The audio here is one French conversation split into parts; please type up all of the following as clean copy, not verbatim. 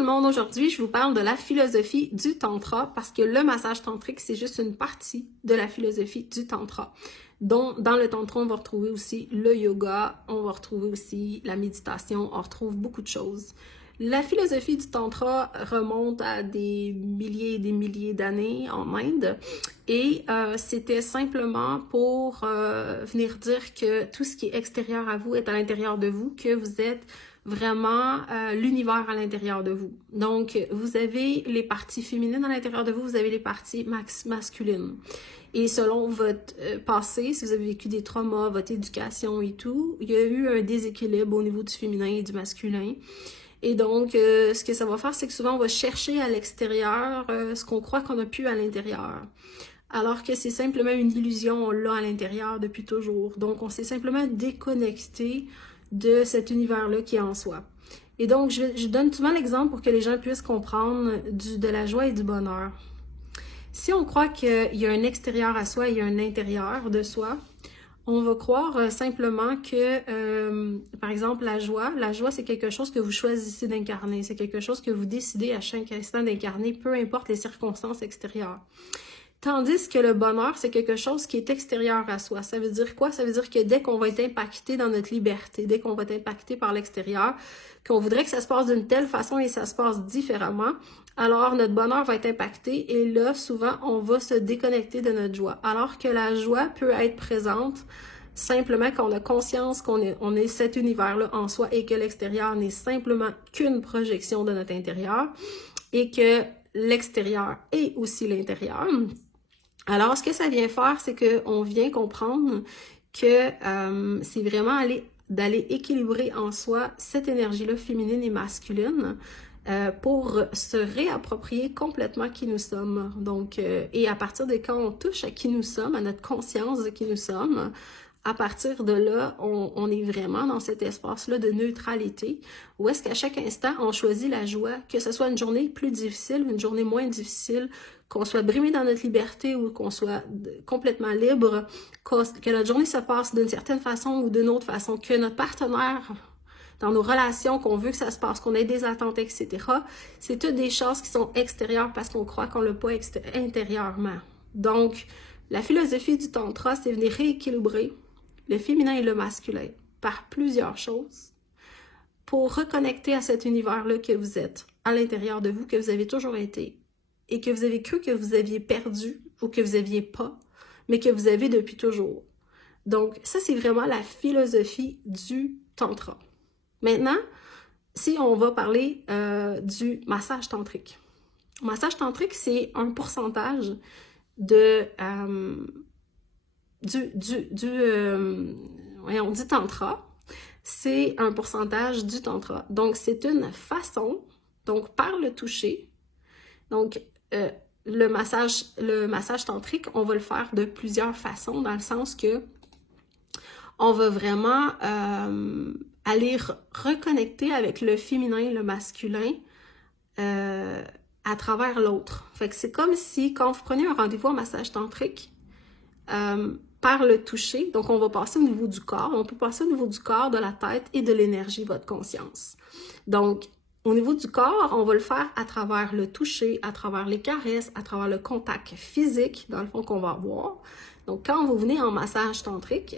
le monde, aujourd'hui je vous parle de la philosophie du tantra parce que le massage tantrique c'est juste une partie de la philosophie du tantra. Donc dans le tantra on va retrouver aussi le yoga, on va retrouver aussi la méditation, on retrouve beaucoup de choses. La philosophie du tantra remonte à des milliers et des milliers d'années en Inde et c'était simplement pour venir dire que tout ce qui est extérieur à vous est à l'intérieur de vous, que vous êtes vraiment l'univers à l'intérieur de vous. Donc, vous avez les parties féminines à l'intérieur de vous, vous avez les parties masculines. Et selon votre passé, si vous avez vécu des traumas, votre éducation et tout, il y a eu un déséquilibre au niveau du féminin et du masculin. Et donc, ce que ça va faire, c'est que souvent, on va chercher à l'extérieur ce qu'on croit qu'on a pu à l'intérieur. Alors que c'est simplement une illusion, on l'a à l'intérieur depuis toujours. Donc, on s'est simplement déconnecté de cet univers-là qui est en soi. Et donc, je donne souvent l'exemple pour que les gens puissent comprendre de la joie et du bonheur. Si on croit qu'il y a un extérieur à soi et il y a un intérieur de soi, on va croire simplement que, par exemple, la joie c'est quelque chose que vous choisissez d'incarner, c'est quelque chose que vous décidez à chaque instant d'incarner, peu importe les circonstances extérieures. Tandis que le bonheur, c'est quelque chose qui est extérieur à soi. Ça veut dire quoi? Ça veut dire que dès qu'on va être impacté dans notre liberté, dès qu'on va être impacté par l'extérieur, qu'on voudrait que ça se passe d'une telle façon et ça se passe différemment, alors notre bonheur va être impacté et là, souvent, on va se déconnecter de notre joie. Alors que la joie peut être présente simplement quand on a conscience qu'on est cet univers-là en soi et que l'extérieur n'est simplement qu'une projection de notre intérieur et que l'extérieur est aussi l'intérieur. Alors, ce que ça vient faire, c'est qu'on vient comprendre que c'est vraiment d'aller équilibrer en soi cette énergie-là féminine et masculine pour se réapproprier complètement qui nous sommes. Donc, et à partir de quand on touche à qui nous sommes, à notre conscience de qui nous sommes, à partir de là, on est vraiment dans cet espace-là de neutralité, où est-ce qu'à chaque instant, on choisit la joie, que ce soit une journée plus difficile, une journée moins difficile, qu'on soit brimé dans notre liberté ou qu'on soit complètement libre, que notre journée se passe d'une certaine façon ou d'une autre façon, que notre partenaire, dans nos relations, qu'on veut que ça se passe, qu'on ait des attentes, etc., c'est toutes des choses qui sont extérieures parce qu'on croit qu'on l'a pas intérieurement. Donc, la philosophie du tantra, c'est venir rééquilibrer le féminin et le masculin par plusieurs choses pour reconnecter à cet univers-là que vous êtes à l'intérieur de vous, que vous avez toujours été et que vous avez cru que vous aviez perdu ou que vous n'aviez pas, mais que vous avez depuis toujours. Donc, ça, c'est vraiment la philosophie du tantra. Maintenant, si on va parler du massage tantrique. Le massage tantrique, c'est un pourcentage de... du tantra, c'est un pourcentage du tantra. Donc, c'est une façon, donc par le toucher, donc le massage tantrique, on va le faire de plusieurs façons, dans le sens que on va vraiment aller reconnecter avec le féminin et le masculin à travers l'autre. Fait que c'est comme si, quand vous prenez un rendez-vous en massage tantrique, par le toucher, donc on va passer au niveau du corps, on peut passer au niveau du corps, de la tête et de l'énergie, votre conscience. Donc, au niveau du corps, on va le faire à travers le toucher, à travers les caresses, à travers le contact physique, dans le fond, qu'on va avoir. Donc, quand vous venez en massage tantrique,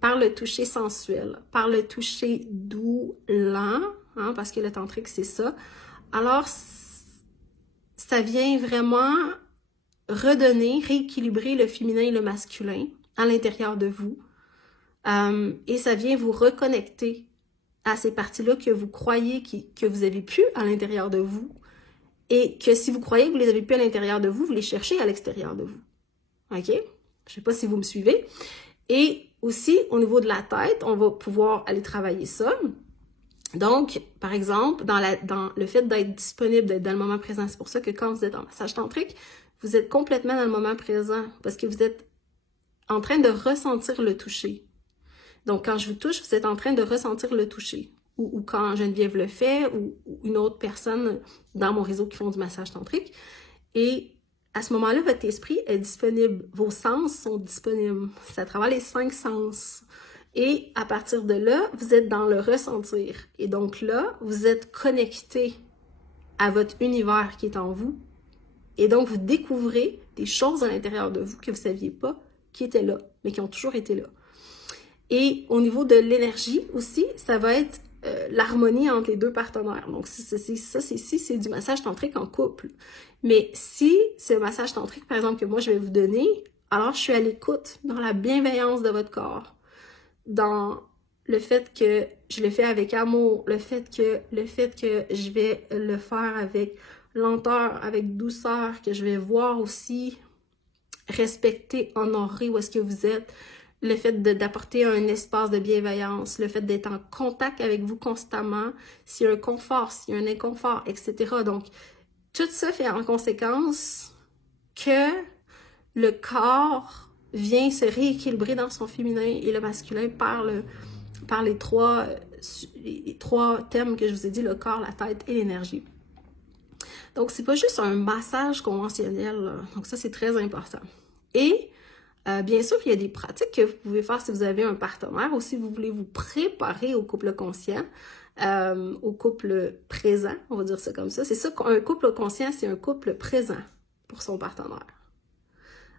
par le toucher sensuel, par le toucher doux, lent, hein, parce que le tantrique, c'est ça, alors, ça vient vraiment redonner, rééquilibrer le féminin et le masculin à l'intérieur de vous. Et ça vient vous reconnecter à ces parties-là que vous croyez que vous avez pu à l'intérieur de vous. Et que si vous croyez que vous les avez pu à l'intérieur de vous, vous les cherchez à l'extérieur de vous. OK? Je sais pas si vous me suivez. Et aussi, au niveau de la tête, on va pouvoir aller travailler ça. Donc, par exemple, dans le fait d'être disponible, d'être dans le moment présent, c'est pour ça que quand vous êtes en massage tantrique, vous êtes complètement dans le moment présent parce que vous êtes en train de ressentir le toucher. Donc, quand je vous touche, vous êtes en train de ressentir le toucher. Ou quand Geneviève le fait, ou une autre personne dans mon réseau qui font du massage tantrique. Et à ce moment-là, votre esprit est disponible. Vos sens sont disponibles. Ça travaille les 5 sens. Et à partir de là, vous êtes dans le ressentir. Et donc là, vous êtes connecté à votre univers qui est en vous. Et donc, vous découvrez des choses à l'intérieur de vous que vous ne saviez pas qui étaient là, mais qui ont toujours été là. Et au niveau de l'énergie aussi, ça va être l'harmonie entre les deux partenaires. Donc, c'est du massage tantrique en couple. Mais si c'est un massage tantrique, par exemple, que moi, je vais vous donner, alors je suis à l'écoute, dans la bienveillance de votre corps, dans le fait que je le fais avec amour, le fait que je vais le faire avec lenteur, avec douceur, que je vais voir aussi, respecter, honorer où est-ce que vous êtes, le fait d'apporter un espace de bienveillance, le fait d'être en contact avec vous constamment, s'il y a un confort, s'il y a un inconfort, etc. Donc, tout ça fait en conséquence que le corps vient se rééquilibrer dans son féminin et le masculin par les trois thèmes que je vous ai dit, le corps, la tête et l'énergie. Donc, c'est pas juste un massage conventionnel, là. Donc ça, c'est très important. Et bien sûr, il y a des pratiques que vous pouvez faire si vous avez un partenaire ou si vous voulez vous préparer au couple conscient, au couple présent, on va dire ça comme ça. C'est ça qu'un couple conscient, c'est un couple présent pour son partenaire.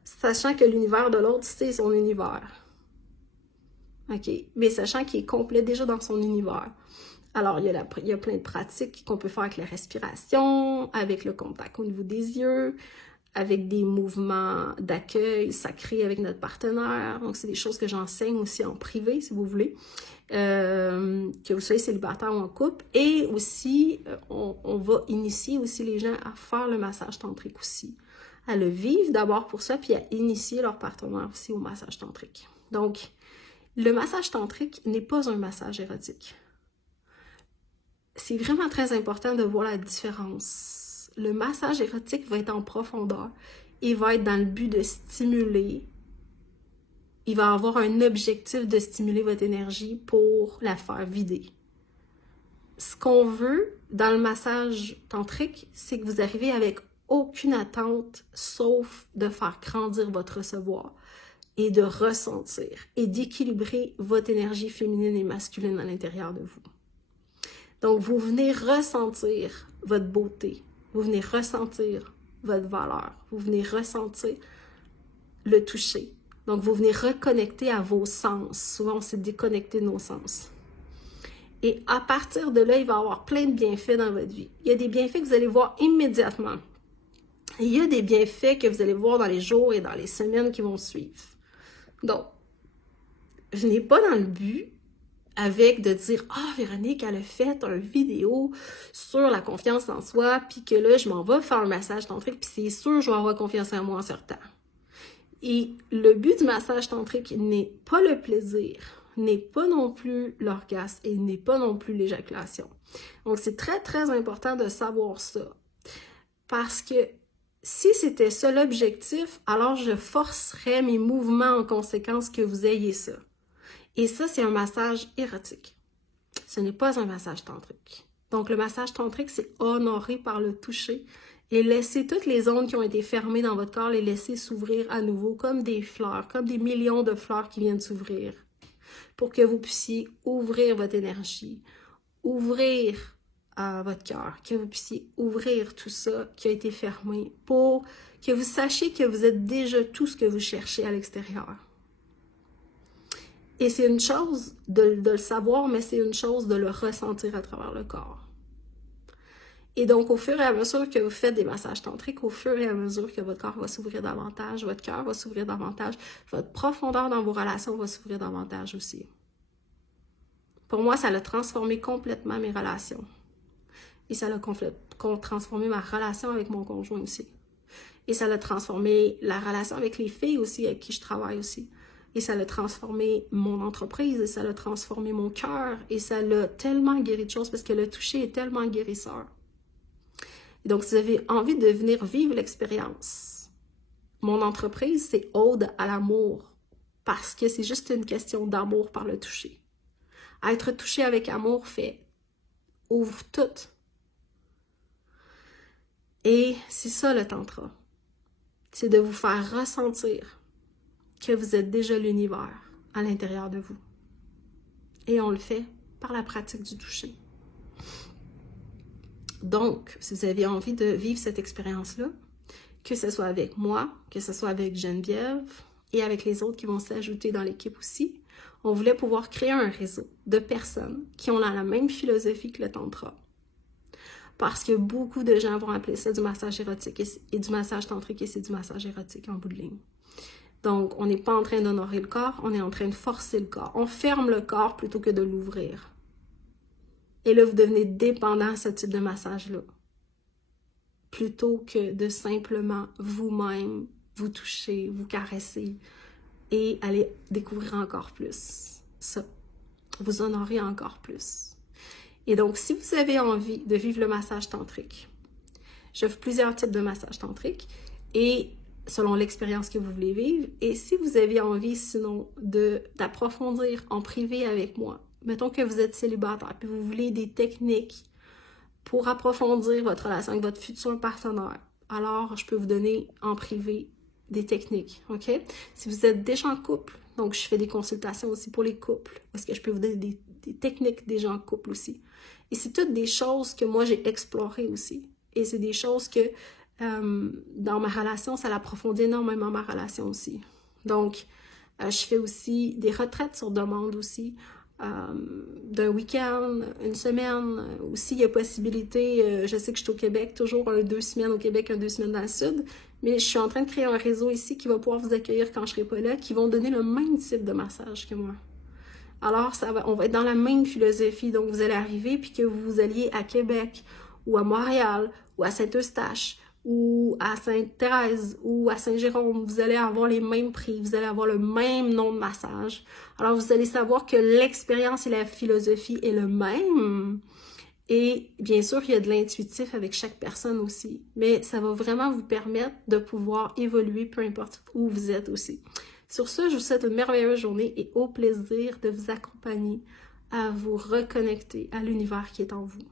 Sachant que l'univers de l'autre, c'est son univers. OK? Mais sachant qu'il est complet déjà dans son univers. Alors, il y a plein de pratiques qu'on peut faire avec la respiration, avec le contact au niveau des yeux, avec des mouvements d'accueil sacré avec notre partenaire. Donc, c'est des choses que j'enseigne aussi en privé, si vous voulez, que vous soyez célibataire ou en couple. Et aussi, on va initier aussi les gens à faire le massage tantrique aussi, à le vivre d'abord pour ça, puis à initier leur partenaire aussi au massage tantrique. Donc, le massage tantrique n'est pas un massage érotique. C'est vraiment très important de voir la différence. Le massage érotique va être en profondeur. Il va être dans le but de stimuler. Il va avoir un objectif de stimuler votre énergie pour la faire vider. Ce qu'on veut dans le massage tantrique, c'est que vous arrivez avec aucune attente, sauf de faire grandir votre recevoir et de ressentir et d'équilibrer votre énergie féminine et masculine à l'intérieur de vous. Donc, vous venez ressentir votre beauté, vous venez ressentir votre valeur, vous venez ressentir le toucher. Donc, vous venez reconnecter à vos sens. Souvent, on s'est déconnecté de nos sens. Et à partir de là, il va y avoir plein de bienfaits dans votre vie. Il y a des bienfaits que vous allez voir immédiatement. Il y a des bienfaits que vous allez voir dans les jours et dans les semaines qui vont suivre. Donc, venez pas dans le but avec de dire « Ah, Véronique, elle a fait une vidéo sur la confiance en soi, puis que là, je m'en vais faire un massage tantrique, puis c'est sûr, je vais avoir confiance en moi en sortant. » Et le but du massage tantrique n'est pas le plaisir, n'est pas non plus l'orgasme et n'est pas non plus l'éjaculation. Donc, c'est très, très important de savoir ça. Parce que si c'était ça l'objectif, alors je forcerais mes mouvements en conséquence que vous ayez ça. Et ça, c'est un massage érotique. Ce n'est pas un massage tantrique. Donc, le massage tantrique, c'est honoré par le toucher et laisser toutes les zones qui ont été fermées dans votre corps, les laisser s'ouvrir à nouveau comme des fleurs, comme des millions de fleurs qui viennent s'ouvrir pour que vous puissiez ouvrir votre énergie, ouvrir votre cœur, que vous puissiez ouvrir tout ça qui a été fermé pour que vous sachiez que vous êtes déjà tout ce que vous cherchez à l'extérieur. Et c'est une chose de le savoir, mais c'est une chose de le ressentir à travers le corps. Et donc, au fur et à mesure que vous faites des massages tantriques, au fur et à mesure que votre corps va s'ouvrir davantage, votre cœur va s'ouvrir davantage, votre profondeur dans vos relations va s'ouvrir davantage aussi. Pour moi, ça a transformé complètement mes relations. Et ça a transformé ma relation avec mon conjoint aussi. Et ça a transformé la relation avec les filles aussi, avec qui je travaille aussi. Et ça a transformé mon entreprise, et ça a transformé mon cœur, et ça l'a tellement guéri de choses parce que le toucher est tellement guérisseur. Et donc, si vous avez envie de venir vivre l'expérience, mon entreprise, c'est Ode à l'amour, parce que c'est juste une question d'amour par le toucher. Être touché avec amour ouvre tout. Et c'est ça le tantra. C'est de vous faire ressentir que vous êtes déjà l'univers à l'intérieur de vous. Et on le fait par la pratique du toucher. Donc, si vous avez envie de vivre cette expérience-là, que ce soit avec moi, que ce soit avec Geneviève et avec les autres qui vont s'ajouter dans l'équipe aussi, on voulait pouvoir créer un réseau de personnes qui ont la même philosophie que le tantra. Parce que beaucoup de gens vont appeler ça du massage érotique et du massage tantrique et c'est du massage érotique en bout de ligne. Donc, on n'est pas en train d'honorer le corps, on est en train de forcer le corps. On ferme le corps plutôt que de l'ouvrir. Et là, vous devenez dépendant de ce type de massage-là. Plutôt que de simplement vous-même vous toucher, vous caresser et aller découvrir encore plus ça. Vous honorer encore plus. Et donc, si vous avez envie de vivre le massage tantrique, j'offre plusieurs types de massage tantrique et selon l'expérience que vous voulez vivre. Et si vous avez envie, sinon, d'approfondir en privé avec moi, mettons que vous êtes célibataire et vous voulez des techniques pour approfondir votre relation avec votre futur partenaire, alors je peux vous donner en privé des techniques, OK? Si vous êtes déjà en couple, donc je fais des consultations aussi pour les couples, parce que je peux vous donner des techniques déjà en couple aussi. Et c'est toutes des choses que moi j'ai explorées aussi. Et c'est des choses que dans ma relation, ça approfondit énormément ma relation aussi. Donc, je fais aussi des retraites sur demande aussi, d'un week-end, une semaine, ou s'il y a possibilité, je sais que je suis au Québec, toujours 2 semaines au Québec, 2 semaines dans le Sud, mais je suis en train de créer un réseau ici qui va pouvoir vous accueillir quand je serai pas là, qui vont donner le même type de massage que moi. Alors, on va être dans la même philosophie, donc vous allez arriver, puis que vous alliez à Québec, ou à Montréal, ou à Saint-Eustache, ou à Sainte-Thérèse, ou à Saint-Jérôme, vous allez avoir les mêmes prix, vous allez avoir le même nom de massage. Alors, vous allez savoir que l'expérience et la philosophie est le même. Et bien sûr, il y a de l'intuitif avec chaque personne aussi. Mais ça va vraiment vous permettre de pouvoir évoluer, peu importe où vous êtes aussi. Sur ce, je vous souhaite une merveilleuse journée et au plaisir de vous accompagner à vous reconnecter à l'univers qui est en vous.